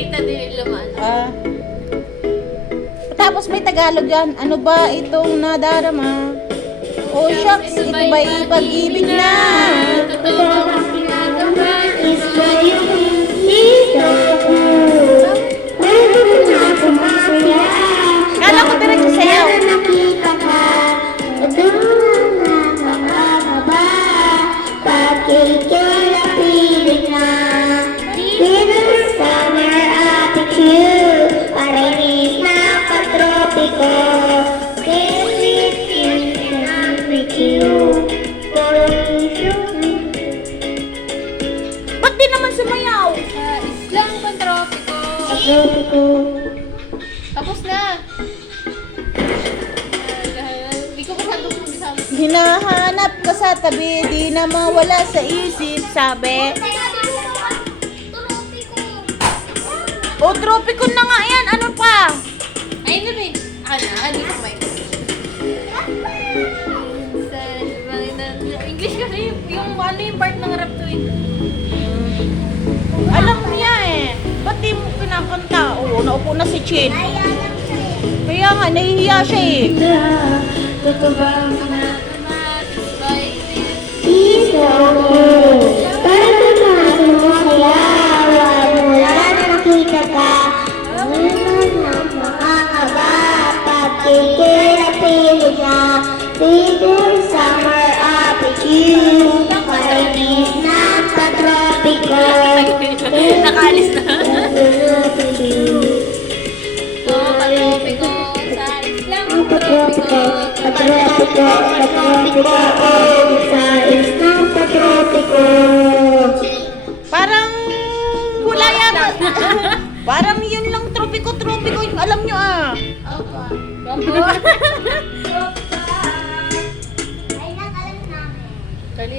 Kita din yung laman. Tapos may Tagalog yan. Ano ba itong nadarama? Oh shucks, ito ba'y pag-ibig na? Totoo bang ginagawa is ba yung Kala ko direct sayaw. Nakita ka, doon na nakakaba, pagkikilapilin na, bitter summer attitude, parinig na patropiko, kilit with you, Ba't di naman sumayaw? Islang pantropiko. patropiko. Tapos na. Hindi ko masyadong sabi. Hinahanap ka sa tabi, di na mawala sa isip, sabi. O, tropiko na nga yan. Ano pa? Ayun na eh. Hindi ko may. English kasi yung ano yung part ng rap to eh. Alam niya eh. Ba't di mo pinakanta? Oo, naupo na si Chin. Kaya nga, nahihiya siya eh. Totoo bang Mathematics by this. Iso ko, para tumasa mo kaya, wala na nakita ka, ngayon na makakaba, pagkikilapilin na, bitter summer attitude, parinig na patropiko, Nakaalis na. patropiko, So, patropiko sa Islang patropiko, patropiko. patropiko, sa isang patropiko. Parang wala yata. Parang yun lang tropiko-tropiko yung alam nyo ah. Opo.